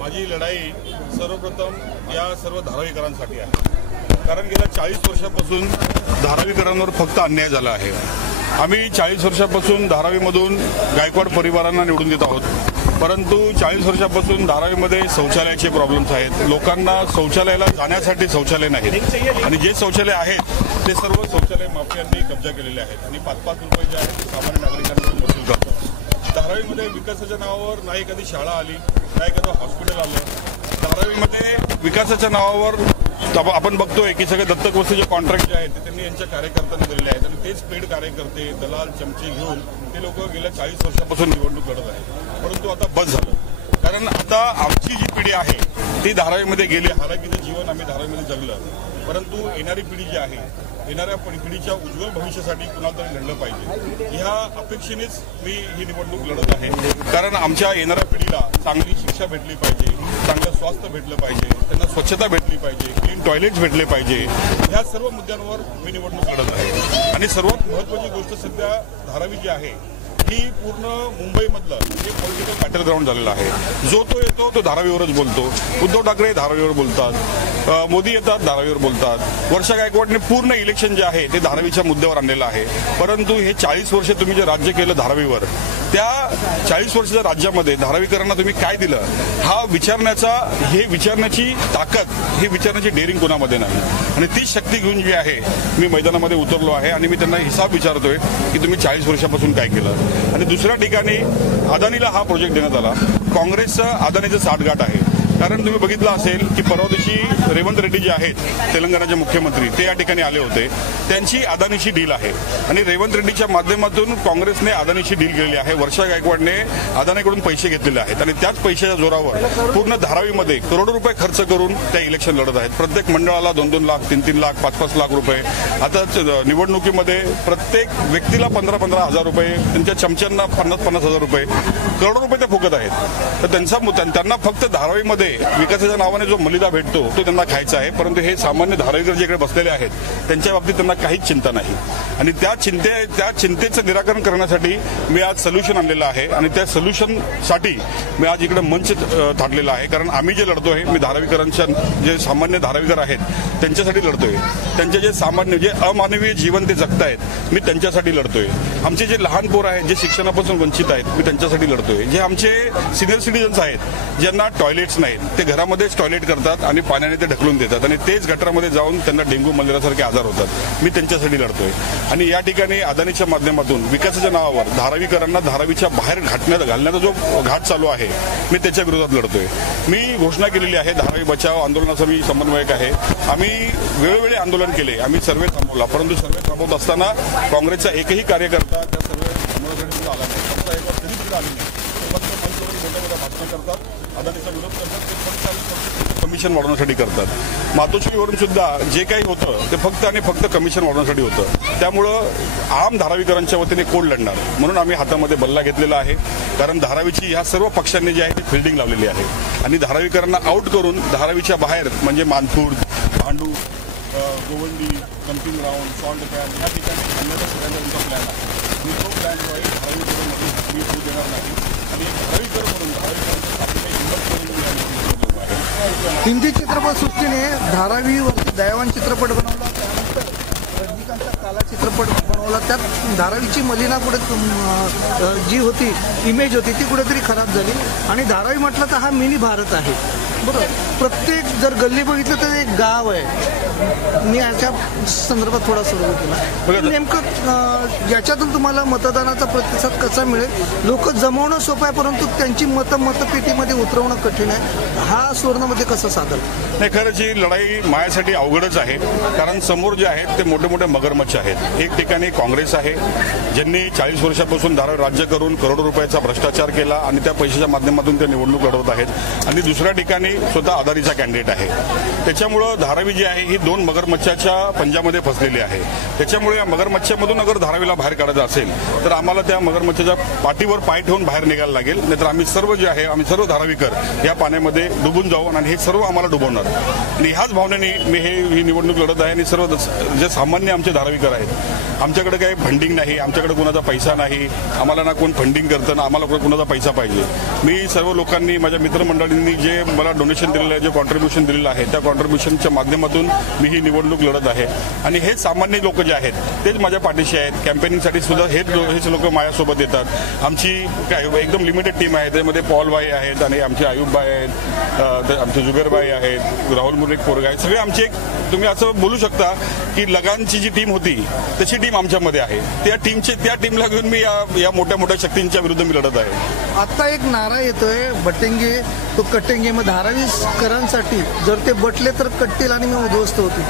माझी लढाई सर्वप्रथम या सर्व धारावीकरांसाठी आहे। कारण गेल्या 40 वर्षापासून धारावीकरांवर फक्त अन्याय झाला आहे। आम्ही 40 वर्षापासून धारावीमधून गायकवाड परिवारांना निवडून देत आहोत, परंतु 40 वर्षापासून धारावीमध्ये शौचालयाचे प्रॉब्लेम्स आहेत। लोकांना शौचालयाला जाण्यासाठी शौचालय नाहीत आणि जे शौचालय आहेत ते सर्व शौचालय माफियांनी कब्जा केलेले आहेत आणि 5-5 रुपये जे आहेत सामान्य नागरिकांकडून वसूल करतात। धारावीमध्ये विकासाच्या नावावर नाही कधी शाळा आली, नाही कधी हॉस्पिटल आलं। धारावीमध्ये विकासाच्या नावावर आपण बघतोय की सगळे दत्तक वस्तूचे कॉन्ट्रॅक्ट जे आहेत ते त्यांनी यांच्या कार्यकर्त्यांना दिलेले आहेत आणि तेच पेड कार्यकर्ते दलाल चमचे घेऊन ते लोक गेल्या 40 वर्षापासून निवडणूक लढत आहेत। परंतु आता बस झालं, कारण आता आमची जी पिढी आहे ती धारावीमध्ये गेली। हालाकीचं जीवन आम्ही धारावीमध्ये जगलं, परंतु येणारी पिढी जी आहे, येणाऱ्या पिढीच्या उज्ज्वल भविष्यासाठी कुणाला तरी लढलं पाहिजे। ह्या अपेक्षेनेच मी ही निवडणूक लढत आहे, कारण आमच्या येणाऱ्या पिढीला चांगली शिक्षा भेटली पाहिजे, चांगलं स्वास्थ्य भेटलं पाहिजे, त्यांना स्वच्छता भेटली पाहिजे, क्लीन टॉयलेट्स भेटले पाहिजे। ह्या सर्व मुद्द्यांवर मी निवडणूक लढत आहे आणि सर्वात महत्त्वाची गोष्ट सध्या धारावी जी आहे ही पूर्ण मुंबईमधलं हे पॉलिटिकल बॅटल ग्राउंड झालेलं आहे। जो तो येतो तो धारावीवरच बोलतो। उद्धव ठाकरे धारावीवर बोलतात, मोदी येतात धारावीवर बोलतात। वर्षा गायकवाडने पूर्ण इलेक्शन जे आहे ते धारावीच्या मुद्द्यावर आणलेलं आहे। परंतु हे 40 वर्ष तुम्ही जे राज्य केलं धारावीवर, त्या 40 वर्षाच्या राज्यामध्ये धारावीकरांना तुम्ही काय दिलं हा विचारण्याची ताकद, ही विचारण्याची डेअरिंग कोणामध्ये नाही आणि ती शक्ती घेऊन जी आहे मी मैदानामध्ये उतरलो आहे आणि मी त्यांना हिसाब विचारतोय की तुम्ही 40 वर्षापासून काय केलं। आणि दुसऱ्या ठिकाणी अदानीला हा प्रोजेक्ट देण्यात आला। काँग्रेसचं अदानीचं साठगाठ आहे, कारण तुम्ही बघितलं असेल की परवा दिवशी रेवंत रेड्डी जे आहेत तेलंगणाचे मुख्यमंत्री ते या ठिकाणी आले होते। त्यांची अदानीशी डील आहे आणि रेवंत रेड्डीच्या माध्यमातून काँग्रेसने अदानीशी डील केलेली आहे। वर्षा गायकवाडने अदानीकडून पैसे घेतलेले आहेत आणि त्याच पैशाच्या जोरावर पूर्ण धारावीमध्ये करोडो रुपये खर्च करून त्या इलेक्शन लढत आहेत। प्रत्येक मंडळाला 2-2 लाख, 3-3 लाख, 5-5 लाख रुपये। आता निवडणुकीमध्ये प्रत्येक व्यक्तीला 15-15 हजार रुपये, त्यांच्या चमच्यांना 50-50 हजार रुपये, करोडो रुपये ते फुकत आहेत। तर त्यांना फक्त धारावीमध्ये विकासाच्या नावाने जो मलिदा भेटतो तो त्यांना खायचा आहे, परंतु हे सामान्य धारावीकर जे इकडे बसलेले आहेत त्यांच्या बाबतीत त्यांना काहीच चिंता नाही आणि त्या चिंतेचं निराकरण करण्यासाठी मी आज सोल्युशन आणलेलं आहे आणि त्या सोल्युशनसाठी मी आज इकडे मंच थाटलेला आहे। कारण आम्ही जे लढतोय, मी धारावीकरांच्या जे सामान्य धारावीकर आहेत त्यांच्यासाठी लढतोय। त्यांचे जे सामान्य जे अमानवीय जीवन ते जगतायत मी त्यांच्यासाठी लढतोय। आमचे जे लहान पोर आहेत जे शिक्षणापासून वंचित आहेत मी त्यांच्यासाठी लढतोय। जे आमचे सिनियर सिटीजन्स आहेत ज्यांना टॉयलेट्स नाहीत ते घरामध्येच टॉयलेट करतात आणि पाण्याने ते ढकलून देतात आणि तेच गटारामध्ये जाऊन त्यांना डेंग्यू मलेरियासारखे आजार होतात, मी त्यांच्यासाठी लढतोय। आणि या ठिकाणी अदानीच्या माध्यमातून विकासाच्या नावावर धारावीकरांना धारावीच्या बाहेर घालण्याचा जो घाट चालू आहे मी त्याच्या विरोधात लढतोय। मी घोषणा केलेली आहे, धारावी बचाव आंदोलनाचा मी समन्वयक आहे। आम्ही वेळोवेळी आंदोलन केले, आम्ही सर्वे थांबवला, परंतु सर्वे थांबवत असताना काँग्रेसचा एकही कार्यकर्ता त्या सर्वे थांबवण्यासाठी सुद्धा आला नाही। फक्त एक तरी सुद्धा आले नाही, फक्त मोठ्या मोठ्या भाषणं करतात, अदानीचा विरोध करतात, ते फक्त कमिशन वाढवण्यासाठी करतात। मातोश्रीवरून सुद्धा जे काही होतं ते फक्त आणि फक्त कमिशन वाढवण्यासाठी होतं। त्यामुळं आम धारावीकरांच्या वतीने कोण लढणार म्हणून आम्ही हातामध्ये बल्ला घेतलेला आहे, कारण धारावीची ह्या सर्व पक्षांनी जी आहे ती फिल्डिंग लावलेली आहे आणि धारावीकरांना आउट करून धारावीच्या बाहेर म्हणजे Manpur, Bhandup, Govandi, dumping ground, salt pan या ठिकाणी आणण्याचा सगळ्यांचा प्लॅन आहे आणि तो प्लॅन धारावीकरांमध्ये मी होऊ देणार नाही आणि धारावीकर म्हणून हिंदी चित्रपट सृष्टीने धारावीवरती दयावान चित्रपट बनवला, त्यानंतर रजनीकांतचा काला चित्रपट बनवला। त्यात धारावीची मलिना कुठे जी होती इमेज होती ती कुठेतरी खराब झाली आणि धारावी म्हटलं तर हा मिनी भारत आहे, बरोबर। प्रत्येक जर गल्ली बघितलं तर एक गाव आहे। मी याच्या संदर्भात थोडा सर्वे केला, नेमकं याच्यातून तुम्हाला मतदानाचा प्रतिसाद कसा मिळेल? लोक जमवणं सोपं आहे, परंतु त्यांची मतपेटीमध्ये उतरवणं कठीण आहे। हा सुवर्णमध्ये कसं साधल? नाही, खरंच ही लढाई माझ्यासाठी अवघडच आहे, कारण समोर जे आहेत ते मोठे मोठे मगरमच्छ आहेत। एक ठिकाणी काँग्रेस आहे ज्यांनी 40 वर्षापासून धारावी राज्य करून करोडो रुपयाचा भ्रष्टाचार केला आणि त्या पैशाच्या माध्यमातून ते निवडणूक लढवत आहेत आणि दुसऱ्या ठिकाणी स्वतः अदानीचा कॅन्डिडेट आहे। त्याच्यामुळं धारावी जी आहे ही 2 मगरमच्छाच्या पंजामध्ये फसलेली आहे. त्याच्यामुळे या मगरमच्छामधून अगर धारावीला बाहेर काढायचं असेल तर आम्हाला त्या मगरमच्छाच्या पाठीवर पाय ठेवून बाहेर निघायला लागेल. नाहीतर आम्ही सर्व जे आहे आम्ही सर्व धारावीकर या पाण्यामध्ये डुबून जाऊ आणि हे सर्व आम्हाला डुबवणार. आणि ह्याच भावनेने मी ही निवडणूक लढत आहे. आणि सर्व जे सामान्य आमचे धारावीकर आहेत, आमच्याकडे काही फंडिंग नाही, आमच्याकडे कोणाचा पैसा नाही, आम्हाला ना कोण फंडिंग करतं ना आम्हाला कोणाचा पैसा पाहिजे. मी सर्व लोकांनी माझ्या मित्रमंडळींनी जे मला डोनेशन दिलेलं आहे, जे कॉन्ट्रीब्युशन दिलेलं आहे, त्या कॉन्ट्रीब्युशनच्या माध्यमातून मी ही निवडणूक लढत आहे. आणि हेच सामान्य लोक जे आहेत तेच माझ्या पाठीशी आहेत. कॅम्पेनिंगसाठी सुद्धा हेच लोक माझ्यासोबत येतात. आमची काय एकदम लिमिटेड टीम आहे. त्यामध्ये पॉलबाई आहेत आणि आमचे आयुबबाई आहेत, आमचे जुबेरबाई आहेत, राहुल मुर्रिक पोरगा आहेत. सगळे आमचे तुम्ही असं बोलू शकता की लगानची जी टीम होती तशी टीम आमच्यामध्ये आहे. त्या टीमला घेऊन मी या मोठ्या मोठ्या शक्तींच्या विरुद्ध मी लढत आहे. आता एक नारा येतोय बटेंगे तो कटेंगे. मग धारावीकरांसाठी जर ते बटले तर कटतील आणि मी उद्ध्वस्त होतील,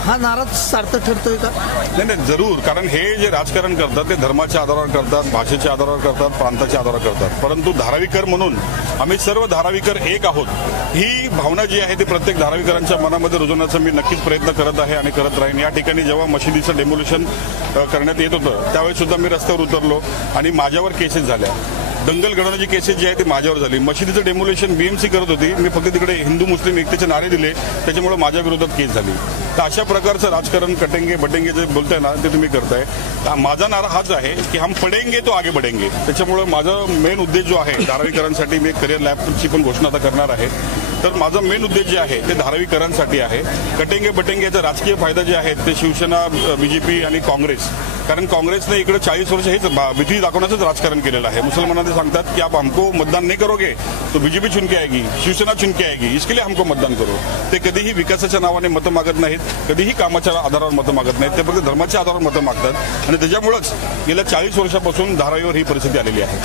हा नारा सार्थक ठरतोय का? नाही, जरूर. कारण हे जे राजकारण करतात ते धर्माच्या आधारावर करतात, भाषेच्या आधारावर करतात, प्रांताच्या आधारावर करतात. परंतु धारावीकर म्हणून आम्ही सर्व धारावीकर एक आहोत ही भावना जी आहे ती प्रत्येक धारावीकरांच्या मनामध्ये रुजवण्याचा मी नक्कीच प्रयत्न करत आहे आणि करत राहीन. या ठिकाणी जेव्हा मशिदीचं डेमोल्युशन करण्यात येत होतं त्यावेळी सुद्धा मी रस्त्यावर उतरलो आणि माझ्यावर केसेस झाल्या. दंगल घडवण्याची केसेस जी आहे ती माझ्यावर झाली. मशिदीचं डेमोल्युशन बीएमसी करत होती, मी फक्त तिकडे हिंदू मुस्लिम एकतेचे नारे दिले, त्याच्यामुळे माझ्या विरोधात केस झाली. तर अशा प्रकारचं राजकारण कटेंगे बटेंगे जे बोलताय ना ते तुम्ही करताय. माझा नारा हाच आहे की हम पडेंगे तो आगे बढेंगे. त्याच्यामुळे माझा मेन उद्देश जो आहे धारावीकरांसाठी मी करिअर लॅबची पण घोषणा आता करणार आहे. तर माझा मेन उद्देश जे आहे ते धारावीकरांसाठी आहे. कटेंगे बटेंगेचा राजकीय फायदा जे आहेत ते शिवसेना, बीजेपी आणि काँग्रेस. कारण काँग्रेसने इकडे 40 वर्ष हेच भीती दाखवण्याचंच राजकारण केलेलं आहे. मुसलमानांना सांगतात की आप हमको मतदान नहीं करोगे तो बीजेपी चुन के आएगी, शिवसेना चुन के आएगी, इसके लिए हमको मतदान करो. ते कधीही विकासाच्या नावाने मतं मागत नाहीत, कधीही कामाच्या आधारावर मतं मागत नाहीत. ते फक्त धर्माच्या आधारावर मतं मागतात आणि त्याच्यामुळेच गेल्या 40 वर्षापासून धारावीवर ही परिस्थिती आलेली आहे.